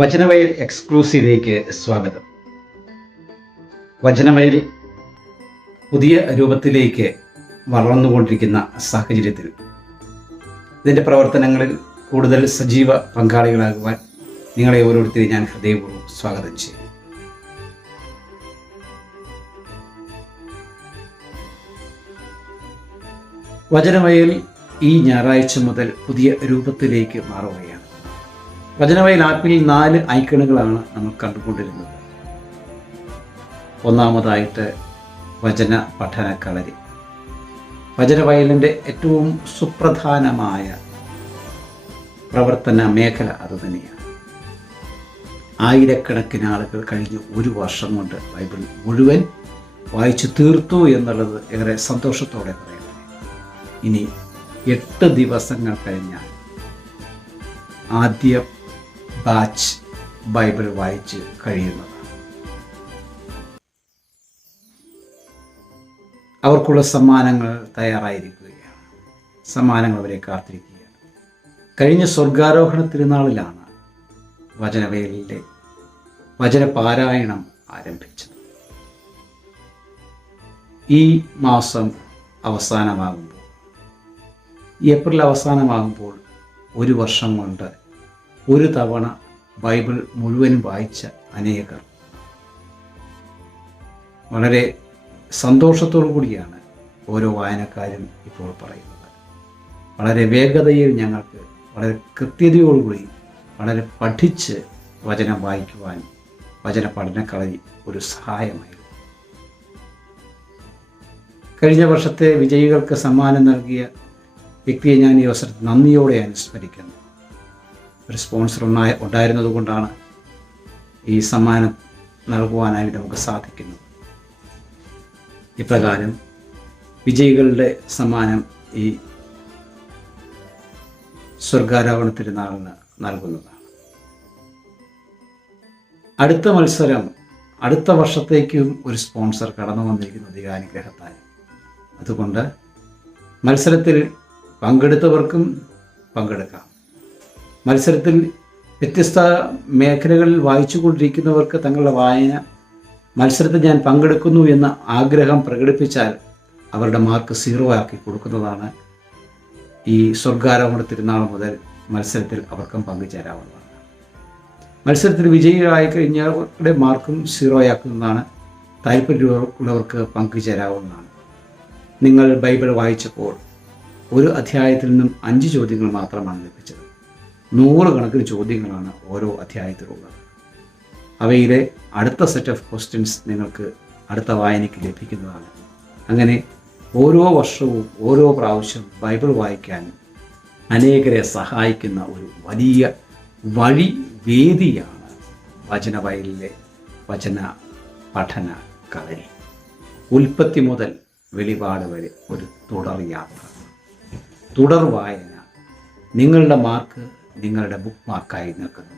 വചനവയൽ എക്സ്ക്ലൂസീവിലേക്ക് സ്വാഗതം. വചനവയൽ പുതിയ രൂപത്തിലേക്ക് വളർന്നുകൊണ്ടിരിക്കുന്ന സാഹചര്യത്തിൽ ഇതിൻ്റെ പ്രവർത്തനങ്ങളിൽ കൂടുതൽ സജീവ പങ്കാളികളാകുവാൻ നിങ്ങളെ ഓരോരുത്തരെയും ഞാൻ ഹൃദയപൂർവ്വം സ്വാഗതം ചെയ്യും. വചനവയൽ ഈ ഞായറാഴ്ച മുതൽ പുതിയ രൂപത്തിലേക്ക് മാറുകയാണ്. വചനവയൽ ആപ്പിൽ 4 ഐക്കണുകളാണ് നമ്മൾ കണ്ടുകൊണ്ടിരുന്നത്. ഒന്നാമതായിട്ട് വചന പഠന കളരി. വചനവയലിൻ്റെ ഏറ്റവും സുപ്രധാനമായ പ്രവർത്തന മേഖല അതുതന്നെയാണ്. ആയിരക്കണക്കിന് ആളുകൾ കഴിഞ്ഞ 1 വർഷം കൊണ്ട് ബൈബിൾ മുഴുവൻ വായിച്ചു തീർത്തു എന്നുള്ളത് ഏറെ സന്തോഷത്തോടെ പറയുന്നത്. ഇനി 8 ദിവസങ്ങൾ കഴിഞ്ഞാൽ ആദ്യ ബാച്ച് ബൈബിൾ വായിച്ച് കഴിയുന്നതാണ്. അവർക്കുള്ള സമ്മാനങ്ങൾ തയ്യാറായിരിക്കുകയാണ്. സമ്മാനങ്ങൾ അവരെ കാത്തിരിക്കുകയാണ്. കഴിഞ്ഞ സ്വർഗാരോഹണ തിരുനാളിലാണ് വചനവയലിൻ്റെ വചനപാരായണം ആരംഭിച്ചത്. ഈ മാസം അവസാനമാകുമ്പോൾ, ഏപ്രിൽ അവസാനമാകുമ്പോൾ 1 വർഷം കൊണ്ട് 1 തവണ ബൈബിൾ മുഴുവനും വായിച്ച അനേകർ വളരെ സന്തോഷത്തോടു കൂടിയാണ് ഓരോ വായനക്കാരും ഇപ്പോൾ പറയുന്നത്. വളരെ വേഗതയിൽ ഞങ്ങൾക്ക് വളരെ കൃത്യതയോടുകൂടി വളരെ പഠിച്ച് വചനം വായിക്കുവാൻ വചന പഠനക്കളരി ഒരു സഹായമായിരുന്നു. കഴിഞ്ഞ വർഷത്തെ വിജയികൾക്ക് സമ്മാനം നൽകിയ വ്യക്തിയെ ഞാൻ ഈ അവസരത്തിൽ നന്ദിയോടെ അനുസ്മരിക്കുന്നു. ഒരു സ്പോൺസർ ഉണ്ടായിരുന്നത് കൊണ്ടാണ് ഈ സമ്മാനം നൽകുവാനായി നമുക്ക് സാധിക്കുന്നത്. ഇപ്രകാരം വിജയികളുടെ സമ്മാനം ഈ സ്വർഗാരോഹണ തിരുനാളിന് നൽകുന്നതാണ്. അടുത്ത മത്സരം അടുത്ത വർഷത്തേക്കും ഒരു സ്പോൺസർ കടന്നു വന്നിരിക്കുന്നു ദൈവാനുഗ്രഹത്താൽ. അതുകൊണ്ട് മത്സരത്തിൽ പങ്കെടുത്തവർക്കും പങ്കെടുക്കാം. മത്സരത്തിൽ വ്യത്യസ്ത മേഖലകളിൽ വായിച്ചു കൊണ്ടിരിക്കുന്നവർക്ക് തങ്ങളുടെ വായന മത്സരത്തിൽ ഞാൻ പങ്കെടുക്കുന്നു എന്ന ആഗ്രഹം പ്രകടിപ്പിച്ചാൽ അവരുടെ മാർക്ക് 0 ആക്കി കൊടുക്കുന്നതാണ്. ഈ സ്വർഗാരോഹണ തിരുനാൾ മുതൽ മത്സരത്തിൽ അവർക്കും പങ്കുചേരാവുന്നതാണ്. മത്സരത്തിൽ വിജയികളായി കഴിഞ്ഞവരുടെ മാർക്കും 0 ആക്കുന്നതാണ്. താല്പര്യമുള്ളവർക്ക് പങ്കുചേരാവുന്നതാണ്. നിങ്ങൾ ബൈബിൾ വായിച്ചപ്പോൾ ഒരു അധ്യായത്തിൽ നിന്നും 5 ചോദ്യങ്ങൾ മാത്രമാണ് ലഭിച്ചത്. 100 കണക്കിന് ചോദ്യങ്ങളാണ് ഓരോ അധ്യായത്തിലുള്ളത്. അവയിലെ അടുത്ത സെറ്റ് ഓഫ് ക്വസ്റ്റ്യൻസ് നിങ്ങൾക്ക് അടുത്ത വായനയ്ക്ക് ലഭിക്കുന്നതാണ്. അങ്ങനെ ഓരോ വർഷവും ഓരോ പ്രാവശ്യം ബൈബിൾ വായിക്കാൻ അനേകരെ സഹായിക്കുന്ന ഒരു വലിയ വേദിയാണ് വചനവയലിലെ വചന പഠന കളരി. ഉൽപ്പത്തി മുതൽ വെളിപാട് വരെ ഒരു തുടർ യാത്ര, തുടർ വായന. നിങ്ങളുടെ മാർക്ക് നിങ്ങളുടെ ബുക്ക് മാർക്കായി നിൽക്കുന്നു.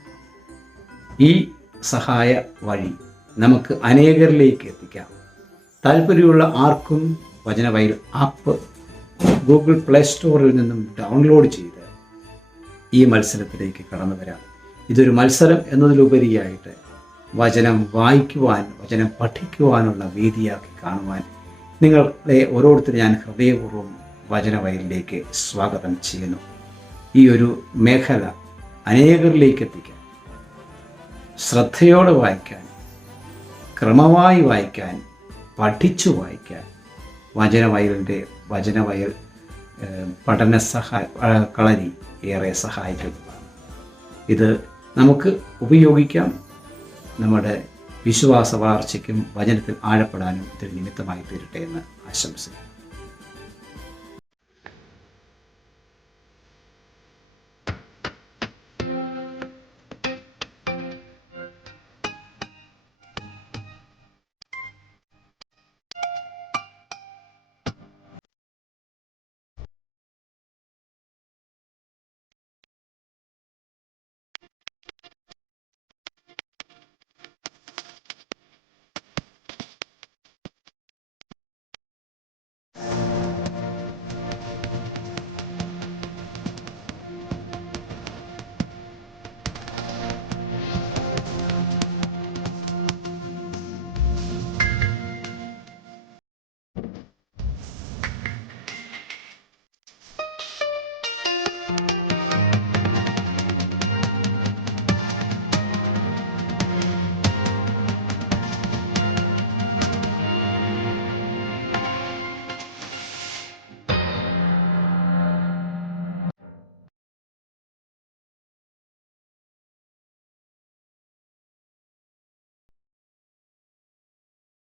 ഈ സഹായ വഴി നമുക്ക് അനേകരിലേക്ക് എത്തിക്കാം. താല്പര്യമുള്ള ആർക്കും വചനവയൽ ആപ്പ് ഗൂഗിൾ പ്ലേ സ്റ്റോറിൽ നിന്നും ഡൗൺലോഡ് ചെയ്ത് ഈ മത്സരത്തിലേക്ക് കടന്നു വരാം. ഇതൊരു മത്സരം എന്നതിലുപരിയായിട്ട് വചനം വായിക്കുവാൻ, വചനം പഠിക്കുവാനുള്ള വേദിയാക്കി കാണുവാൻ നിങ്ങളെ ഓരോരുത്തരും ഞാൻ ഹൃദയപൂർവ്വം വചനവയലിലേക്ക് സ്വാഗതം ചെയ്യുന്നു. ഈ ഒരു മേഖല അനേകരിലേക്ക് എത്തിക്കാൻ, ശ്രദ്ധയോടെ വായിക്കാൻ, ക്രമമായി വായിക്കാൻ, പഠിച്ചു വായിക്കാൻ വചനവയൽ പഠന കളരി ഏറെ സഹായിക്കുന്നതാണ്. ഇത് നമുക്ക് ഉപയോഗിക്കാം. നമ്മുടെ വിശ്വാസ വളർച്ചയ്ക്കും വചനത്തിൽ ആഴപ്പെടാനും ഇതിന് നിമിത്തമായി തീരട്ടെ എന്ന് ആശംസിക്കുന്നു.